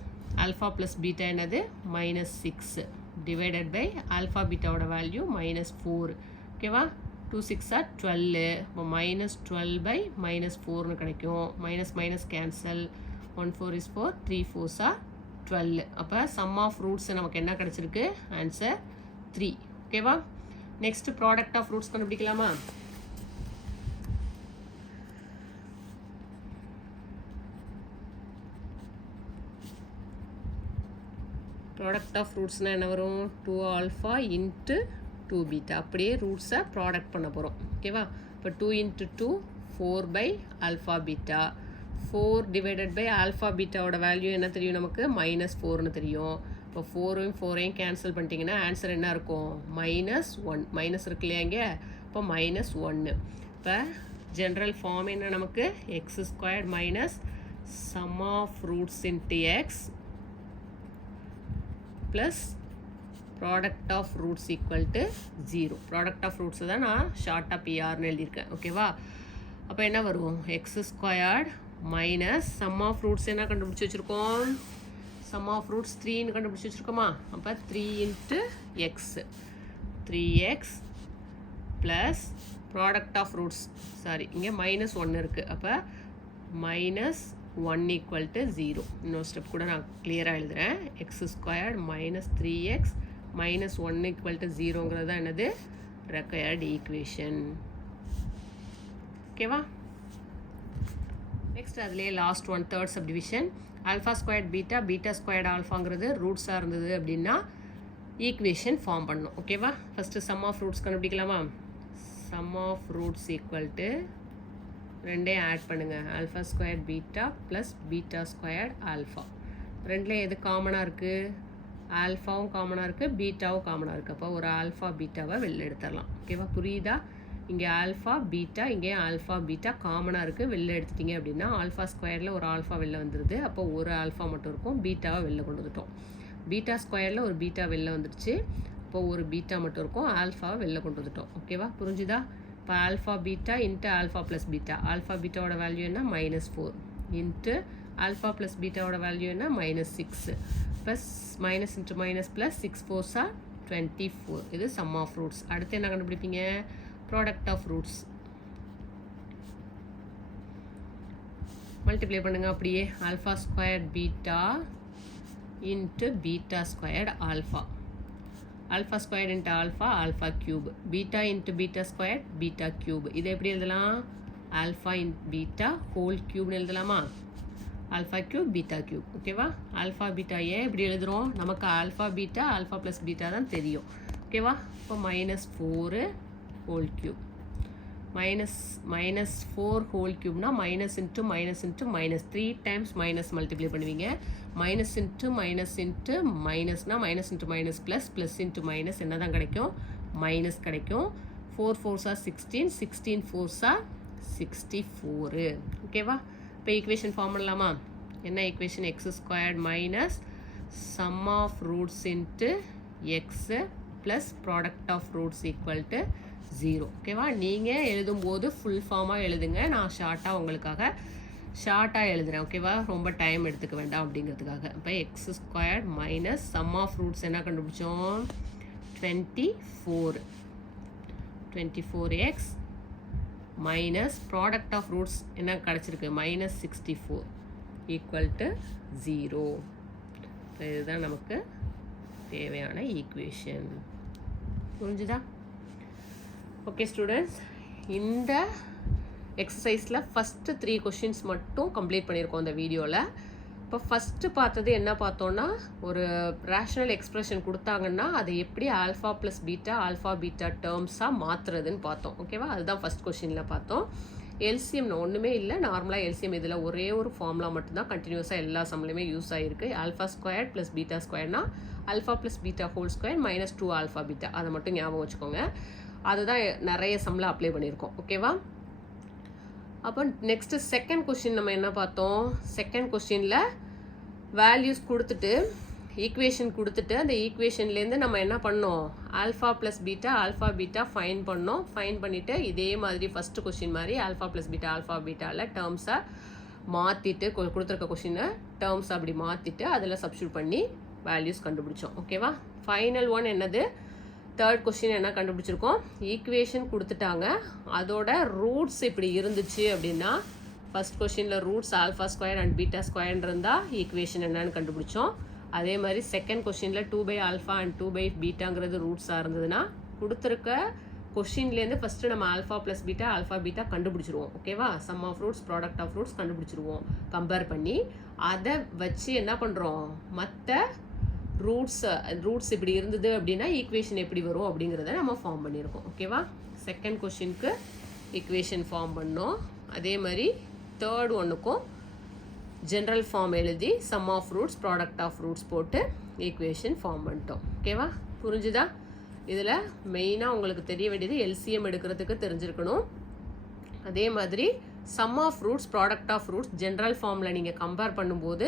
ஆல்ஃபா ப்ளஸ் பீட்டா என்னது? -6 டிவைடட் பை ஆல்ஃபா பீட்டாவோட வேல்யூ -4. ஓகேவா? 2 6 12. இப்போ -12 / -4ன்னு கிடைக்கும். Minus cancel. 1 4 is 4 3 4 12. அப்போ சம் ஆஃப் ரூட்ஸ் நமக்கு என்ன கிடச்சிருக்கு? ஆன்சர் 3. ஓகேவா? நெக்ஸ்ட் ப்ராடக்ட் ஆஃப் ரூட்ஸ் கண்டுபிடிக்கலாமா? ப்ராடக்ட் ஆஃப் ரூட்ஸ்னால் என்ன வரும்? 2α × 2β. அப்படியே ரூட்ஸை ப்ராடக்ட் பண்ண போகிறோம். ஓகேவா? இப்போ 2 × 2 4/α β. 4 டிவைடட் பை ஆல்ஃபா பீட்டாவோட வேல்யூ என்ன தெரியும் நமக்கு? -4ன்னு தெரியும். இப்போ 4ஐயும் 4ஐயும் கேன்சல் பண்ணிட்டீங்கன்னா ஆன்சர் என்ன இருக்கும்? -1. மைனஸ் இருக்கு இல்லையா இங்கே? இப்போ -1. இப்போ ஜென்ரல் ஃபார்ம் என்ன நமக்கு? X squared minus sum of roots into X plus product of roots equal to 0. Product of ரூட்ஸை தான் நான் ஷார்ட்டாக பிஆர்னு எழுதியிருக்கேன். ஓகேவா? அப்போ என்ன வரும்? X squared minus sum of roots என்ன கண்டுபிடிச்சி வச்சுருக்கோம்? சம் ஆஃப் ரூட்ஸ் 3ன்னு கண்டுபிடிச்சி வச்சுருக்கோமா? அப்போ 3 × x 3x plus product of roots இங்கே -1 இருக்குது. அப்போ -1 ஈக்குவல் டு 0. இன்னொரு ஸ்டெப் கூட நான் கிளியராக எழுதுகிறேன். X squared -3x -1 equal to 0ங்கிறது தான் என்னது? Required equation. ஓகேவா? நெக்ஸ்ட் அதுலேயே last one third subdivision. Alpha squared beta beta squared ஆல்ஃபாங்கிறது ரூட்ஸாக இருந்தது அப்படின்னா ஈக்குவேஷன் ஃபார்ம் பண்ணணும். ஓகேவா? ஃபஸ்ட்டு சம் ஆஃப் ரூட்ஸ் கண்டுபிடிக்கலாமா? Sum of roots equal to ரெண்டையும் ஆட் பண்ணுங்கள். Alpha square beta plus beta square alpha. ரெண்டுலேயும் எது காமனாக இருக்குது? ஆல்ஃபாவும் காமனாக இருக்குது, பீட்டாவும் காமனாக இருக்குது. அப்போ ஒரு ஆல்ஃபா பீட்டாவை வெளில எடுத்துடலாம். ஓகேவா? புரியுதா? இங்கே ஆல்ஃபா பீட்டா, இங்கேயும் ஆல்ஃபா பீட்டா காமனாக இருக்குது. வெளில எடுத்துட்டிங்க அப்படின்னா ஆல்ஃபா ஸ்கொயரில் ஒரு ஆல்ஃபா வெளில வந்துடுது. அப்போ ஒரு ஆல்ஃபா மட்டும் இருக்கும். பீட்டாவை வெளில கொண்டு வந்துட்டோம். பீட்டா ஸ்கொயரில் ஒரு பீட்டா வெளில வந்துடுச்சு. இப்போ ஒரு பீட்டா மட்டும் இருக்கும். ஆல்ஃபாவை வெளில கொண்டு வந்துட்டோம். ஓகேவா? புரிஞ்சுதா? இப்போ alpha beta into alpha plus beta. Alpha பீட்டாவோட வேல்யூ என்ன? -4 இன்ட்டு ஆல்ஃபா ப்ளஸ் பீட்டாவோட வேல்யூ என்ன? -6 plus minus into minus plus 6 4s are 24. இது சம் ஆஃப் ரூட்ஸ். அடுத்து என்ன கண்டுபிடிப்பீங்க? Product of roots. மல்டிப்ளை பண்ணுங்க. அப்படியே alpha square beta into beta squared alpha. Alpha square into alpha, alpha cube. Beta into beta square, beta cube. இதை எப்படி எழுதலாம்? Alpha in beta whole கியூப்னு எழுதலாமா? Alpha cube beta cube. ஓகேவா? Alpha beta ஏன் இப்படி எழுதுகிறோம்? நமக்கு alpha beta alpha plus beta தான் தெரியும். ஓகேவா? இப்போ -4 ஹோல் கியூப். -4 ஹோல் கியூப்னா minus into minus into minus 3 times minus multiply பண்ணுவீங்க. மைனஸ் இன்ட்டு மைனஸ் இன்ட்டு மைனஸ்னால் minus into minus plus, plus into minus என்ன தான் கிடைக்கும்? மைனஸ் கிடைக்கும். 4 4s are 16, 16 4s are 64. ஓகேவா? இப்போ ஈக்குவேஷன் ஃபார்ம் பண்ணலாமா? என்ன equation? X squared minus sum of roots into x plus product of roots equal to 0. ஓகேவா? நீங்கள் எழுதும்போது ஃபுல் ஃபார்மாக எழுதுங்க. நான் ஷார்ட்டாக எழுதுகிறேன். ஓகேவா? ரொம்ப டைம் எடுத்துக்க வேண்டாம் அப்படிங்கிறதுக்காக. இப்போ x squared minus sum of roots என்ன கண்டுபிடிச்சோம்? 24x minus product of roots என்ன கிடச்சிருக்கு? -64 ஈக்குவல் டு 0. இதுதான் நமக்கு தேவையான ஈக்குவேஷன். புரிஞ்சுதா? ஓகே ஸ்டூடெண்ட்ஸ், இந்த எக்ஸசைஸில் ஃபஸ்ட்டு 3 கொஷின்ஸ் மட்டும் கம்ப்ளீட் பண்ணியிருக்கோம் இந்த வீடியோவில். இப்போ ஃபஸ்ட்டு பார்த்தது என்ன பார்த்தோன்னா, ஒரு ரேஷனல் எக்ஸ்ப்ரெஷன் கொடுத்தாங்கன்னா அதை எப்படி alpha plus beta alpha beta டேர்ம்ஸாக மாற்றுறதுன்னு பார்த்தோம். ஓகேவா? அதுதான் ஃபஸ்ட் கொஷினில் பார்த்தோம். எல்சிஎம் ஒன்றுமே இல்லை, நார்மலாக எல்சிஎம் இதில் ஒரே ஒரு ஃபார்முலா மட்டும்தான் கண்டினியூஸாக எல்லா சம்லையுமே யூஸ் ஆகிருக்கு. ஆல்ஃபா ஸ்கொயர் ப்ளஸ் பீட்டா ஸ்கொயர்னா alpha plus beta whole square -2 alpha beta. அதை மட்டும் ஞாபகம் வச்சுக்கோங்க. அதுதான் நிறைய சம்மில் அப்ளை பண்ணியிருக்கோம். ஓகேவா? அப்போ நெக்ஸ்ட்டு செகண்ட் கொஷின் நம்ம என்ன பார்த்தோம்? செகண்ட் கொஷினில் வேல்யூஸ் கொடுத்துட்டு ஈக்குவேஷன் கொடுத்துட்டு அந்த ஈக்குவேஷன்லேருந்து நம்ம என்ன பண்ணோம்? ஆல்ஃபா ப்ளஸ் பீட்டா ஃபைன் பண்ணோம். ஃபைன் பண்ணிவிட்டு இதே மாதிரி ஃபஸ்ட்டு கொஷின் மாதிரி ஆல்ஃபா ப்ளஸ் பீட்டா பீட்டாவில் டேர்ம்ஸை மாற்றிட்டு கொடுத்துருக்க கொஷினை டேர்ம்ஸ் அப்படி மாற்றிட்டு அதில் சப்ஸ்டியூட் பண்ணி வேல்யூஸ் கண்டுபிடிச்சோம். ஓகேவா? ஃபைனல் ஒன் என்னது? தேர்ட் கொஸ்டின் என்ன கண்டுபிடிச்சிருக்கோம்? ஈக்குவேஷன் கொடுத்துட்டாங்க, அதோட ரூட்ஸ் இப்படி இருந்துச்சு அப்படின்னா ஃபஸ்ட் கொஸ்டினில் roots alpha square and beta square இருந்தால் ஈக்குவேஷன் என்னன்னு கண்டுபிடிச்சோம். அதே மாதிரி செகண்ட் கொஸ்டினில் 2/ஆல்ஃபா அண்ட் 2/பீட்டாங்கிறது ரூட்ஸாக இருந்ததுன்னா கொடுத்துருக்க கொஸ்டின்லேருந்து ஃபஸ்ட்டு நம்ம ஆல்ஃபா ப்ளஸ் பீட்டா கண்டுபிடிச்சிருவோம். ஓகேவா? Sum of roots product of roots கண்டுபிடிச்சிருவோம். கம்பேர் பண்ணி அதை வச்சு என்ன பண்ணுறோம்? மற்ற ரூட்ஸ் இப்படி இருந்தது அப்படின்னா ஈக்குவேஷன் எப்படி வரும் அப்படிங்கிறத நம்ம ஃபார்ம் பண்ணியிருக்கோம். ஓகேவா? செகண்ட் கொஷினுக்கு ஈக்குவேஷன் ஃபார்ம் பண்ணோம். அதே மாதிரி தேர்ட் ஒன்றுக்கும் ஜென்ரல் ஃபார்ம் எழுதி sum of roots product of roots போட்டு ஈக்குவேஷன் ஃபார்ம் பண்ணிட்டோம். ஓகேவா? புரிஞ்சுதா? இதில் மெயினாக உங்களுக்கு தெரிய வேண்டியது எல்சிஎம் எடுக்கிறதுக்கு தெரிஞ்சிருக்கணும். அதே மாதிரி sum of roots product of roots general ஃபார்மில் நீங்கள் கம்பேர் பண்ணும்போது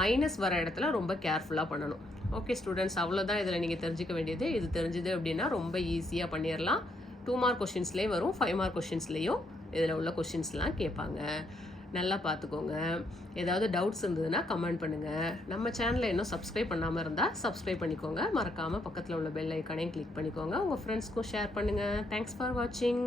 மைனஸ் வர இடத்துல ரொம்ப கேர்ஃபுல்லாக பண்ணணும். ஓகே ஸ்டூடெண்ட்ஸ், அவ்வளோதான் இதில் நீங்கள் தெரிஞ்சிக்க வேண்டியது. இது தெரிஞ்சுது அப்படின்னா ரொம்ப ஈஸியாக பண்ணிடலாம். 2 மார்க் கொஷின்ஸ்லேயும் வரும், 5 மார்க் கொஷின்ஸ்லேயும் இதில் உள்ள கொஷின்ஸ்லாம் கேட்பாங்க. நல்லா பார்த்துக்கோங்க. ஏதாவது டவுட்ஸ் இருந்ததுன்னா கமெண்ட் பண்ணுங்கள். நம்ம சேனலை இன்னும் சப்ஸ்கிரைப் பண்ணாமல் இருந்தால் சப்ஸ்கிரைப் பண்ணிக்கோங்க. மறக்காமல் பக்கத்தில் உள்ள பெல் ஐக்கானையும் கிளிக் பண்ணிக்கோங்க. உங்கள் ஃப்ரெண்ட்ஸ்க்கும் ஷேர் பண்ணுங்கள். தேங்க்ஸ் ஃபார் வாட்சிங்.